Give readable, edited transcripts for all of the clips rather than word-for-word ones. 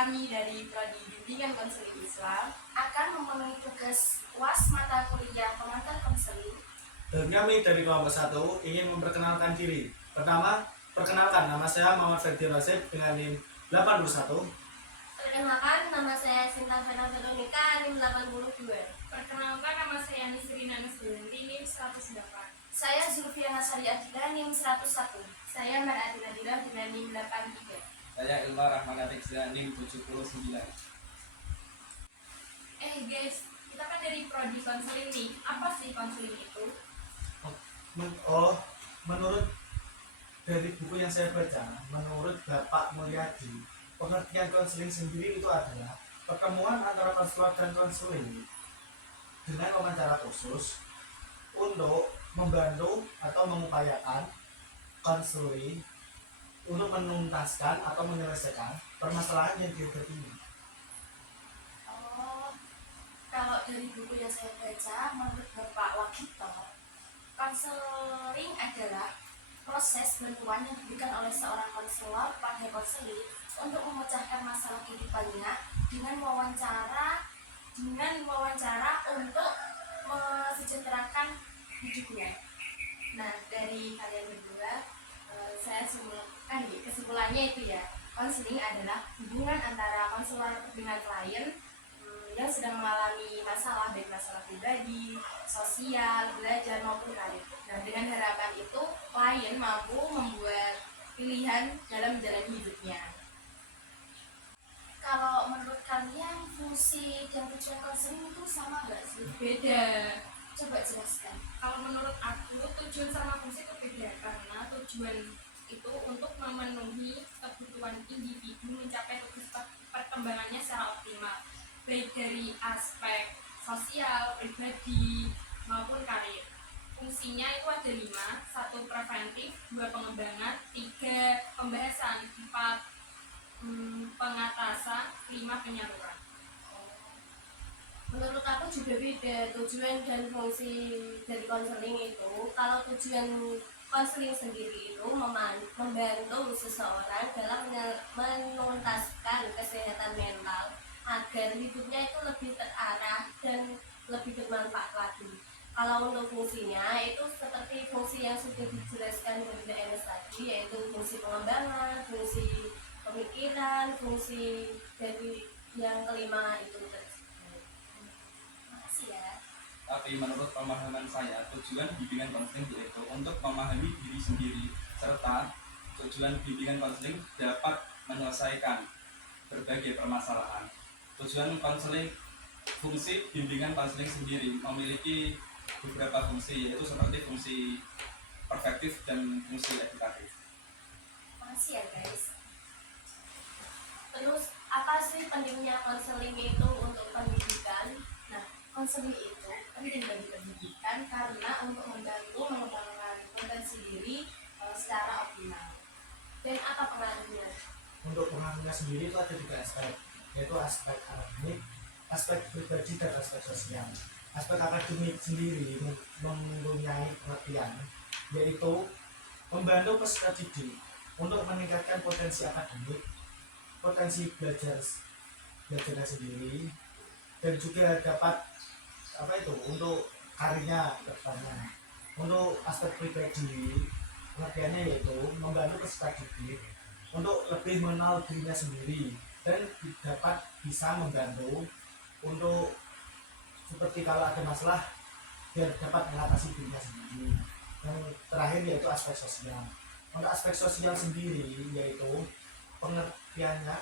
kami dari Prodi Bimbingan Konseling Islam akan memenuhi tugas UAS mata kuliah pengantar konseling. Dan kami dari kelompok 1 ingin memperkenalkan diri. Pertama, perkenalkan, nama saya Muhammad Ferdi Rasid dengan NIM 81. Perkenalkan, nama saya Sinta Vera Veronica, NIM 82. Perkenalkan, nama saya Nisrina Nusdanti, NIM 108. Saya Zulfiana Sari Adila, NIM 101. Saya Mar'ati Nadira dengan NIM 83. Saya Ilma Rahman Atikza, NIM 79. Guys, kita kan dari Prodi Konseling nih. Apa sih konseling itu? Menurut dari buku yang saya baca, menurut Bapak Mulyadi, pengertian konseling sendiri itu adalah pertemuan antara konselor dan konseling dengan wawancara khusus untuk membantu atau mengupayakan konseling untuk menuntaskan atau menyelesaikan permasalahan yang dihadapi. Kalau dari buku yang saya baca, menurut Bapak Wagito, konseling adalah proses bantuan yang diberikan oleh seorang konselor pada konseling untuk memecahkan masalah kehidupannya dengan wawancara untuk mesejahterakan hidupnya. Nah, dari kalian berdua, saya kesimpulannya itu ya, konseling adalah hubungan antara konselor dengan klien yang sedang mengalami masalah, baik masalah pribadi, sosial, belajar maupun karir. Nah, dengan harapan itu klien mampu membuat pilihan dalam menjalani hidupnya. Kalau menurut kalian, fungsi dan tujuan konseling itu sama nggak sih? Beda. Coba jelaskan. Kalau menurut aku, tujuan sama fungsi itu beda, karena tujuan itu untuk memenuhi kebutuhan individu mencapai tugas perkembangannya secara optimal, baik dari aspek sosial, pribadi, maupun karir. Fungsinya itu ada 5, 1 preventif, 2 pengembangan, 3 pembahasan, 4 pengatasan, 5 penyaluran. Menurut aku juga beda tujuan dan fungsi dari konseling itu. Kalau tujuan konseling sendiri itu membantu seseorang dalam menuntaskan kesehatan mental agar hidupnya itu lebih terarah dan lebih bermanfaat lagi. Kalau untuk fungsinya itu seperti fungsi yang sudah dijelaskan dari Enes tadi, yaitu fungsi pengembangan, fungsi pemikiran, fungsi dari yang kelima itu. Makasih ya. Tapi menurut pemahaman saya, tujuan bimbingan konseling yaitu untuk memahami diri sendiri, serta tujuan bimbingan konseling dapat menyelesaikan berbagai permasalahan. Tujuan konseling, fungsi bimbingan konseling sendiri memiliki beberapa fungsi, yaitu seperti fungsi preventif dan fungsi edukatif. Makasih ya guys. Terus apa sih pentingnya konseling itu untuk pendidikan? Nah, konseling itu penting bagi pendidikan karena untuk membantu mengembangkan potensi diri secara optimal. Dan apa pengaruhnya? Untuk pengaruhnya sendiri itu ada 3 aspek, yaitu aspek akademik, aspek pribadi, dan aspek sosial. Aspek akademik sendiri mempunyai pengertian, yaitu membantu peserta didik untuk meningkatkan potensi akademik, potensi belajarnya sendiri, dan juga dapat untuk karirnya ke depannya. Untuk aspek pribadi, pengertiannya yaitu membantu peserta didik untuk lebih mengenal dirinya sendiri dan dapat bisa membantu untuk seperti kalau ada masalah dia dapat mengatasi dirinya sendiri. Yang terakhir yaitu aspek sosial. Untuk aspek sosial sendiri yaitu pengertiannya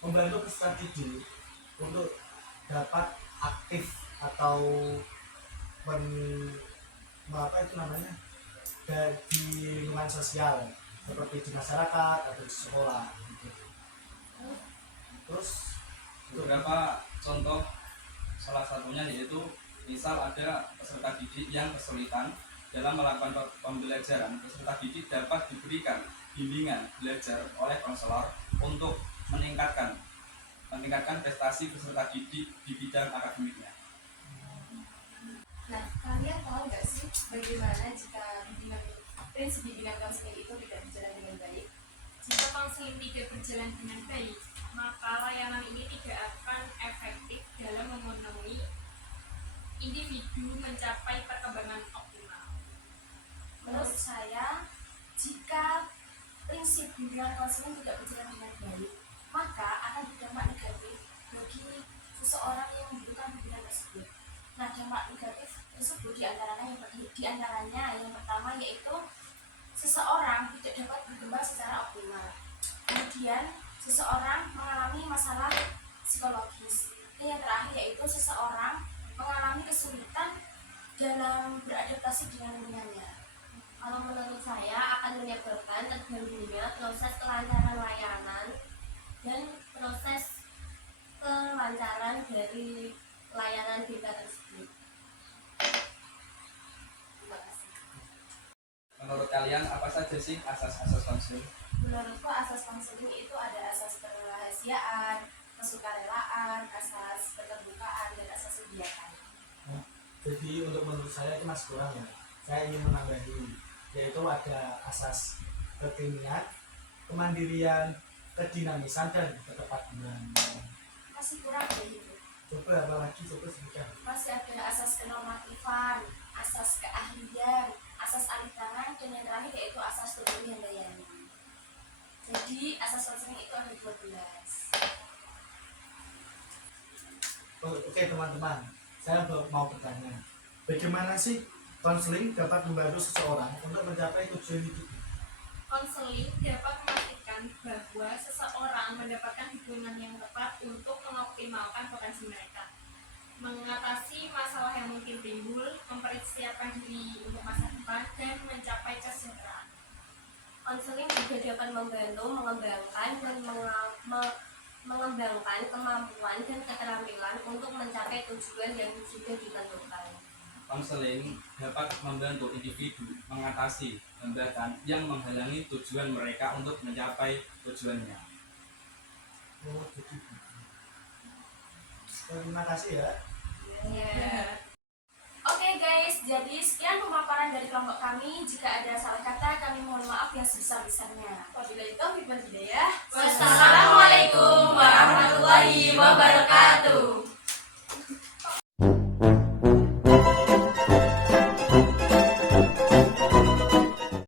membantu peserta didik untuk dapat aktif atau di lingkungan sosial seperti di masyarakat atau di sekolah gitu. Terus Beberapa contoh, salah satunya yaitu misal ada peserta didik yang kesulitan dalam melakukan pembelajaran, peserta didik dapat diberikan bimbingan belajar oleh konselor untuk meningkatkan prestasi peserta didik di bidang akademiknya. Nah, kalian tahu nggak sih bagaimana jika prinsip bimbingan konseling itu tidak berjalan dengan baik? Jika konseling tidak berjalan dengan baik, maka layanan ini tidak akan efektif dalam memenuhi individu mencapai perkembangan optimal. Menurut saya, jika prinsip bimbingan konseling tidak berjalan dengan baik, maka akan berdampak negatif bagi seseorang yang membutuhkan bimbingan tersebut. Nah, dampak negatif tersebut diantaranya yang pertama yaitu seseorang tidak dapat berkembang secara optimal. Kemudian, seseorang mengalami masalah psikologis. Dan yang terakhir yaitu seseorang mengalami kesulitan dalam beradaptasi dengan lingkungannya. Kalau menurut saya akan menyebabkan terganggunya proses kelancaran layanan dan proses kelancaran dari layanan BK tersebut. Terima kasih. Menurut kalian apa saja sih asas-asas konseling? Menurutku asas konseling itu ada asas kerahasiaan, kesukarelaan, asas keterbukaan, dan asas kebijakan. Nah, jadi untuk menurut saya itu masih kurang ya. Saya ingin menambahi, yaitu ada asas kekinian, kemandirian, kedinamisan, dan ketepatan. Masih kurang kayak gitu. Coba apa lagi, coba sebutkan. Masih ada asas kenormatifan, asas keahlian, asas alih tangan, dan yang terakhir yaitu asas tubuh yang dayani. Jadi asas konseling itu ada 12. Oke teman-teman, saya mau bertanya, bagaimana sih konseling dapat membantu seseorang untuk mencapai tujuan hidupnya? Konseling dapat memastikan bahwa seseorang mendapatkan dukungan yang tepat untuk mengoptimalkan potensi mereka, mengatasi masalah yang mungkin timbul, mempersiapkan diri untuk masa depan, dan mencapai kesejahteraan. Konseling juga dapat membantu mengembangkan dan mengembangkan kemampuan dan keterampilan untuk mencapai tujuan yang sudah ditentukan. Konseling dapat membantu individu mengatasi hambatan yang menghalangi tujuan mereka untuk mencapai tujuannya. Oh, begitu. Terima kasih ya. Ya. Oke guys, jadi sekian pemaparan dari kelompok kami. Jika ada salah kata, kami mohon maaf yang sebesar-besarnya. Wabillahi taufiq wal hidayah.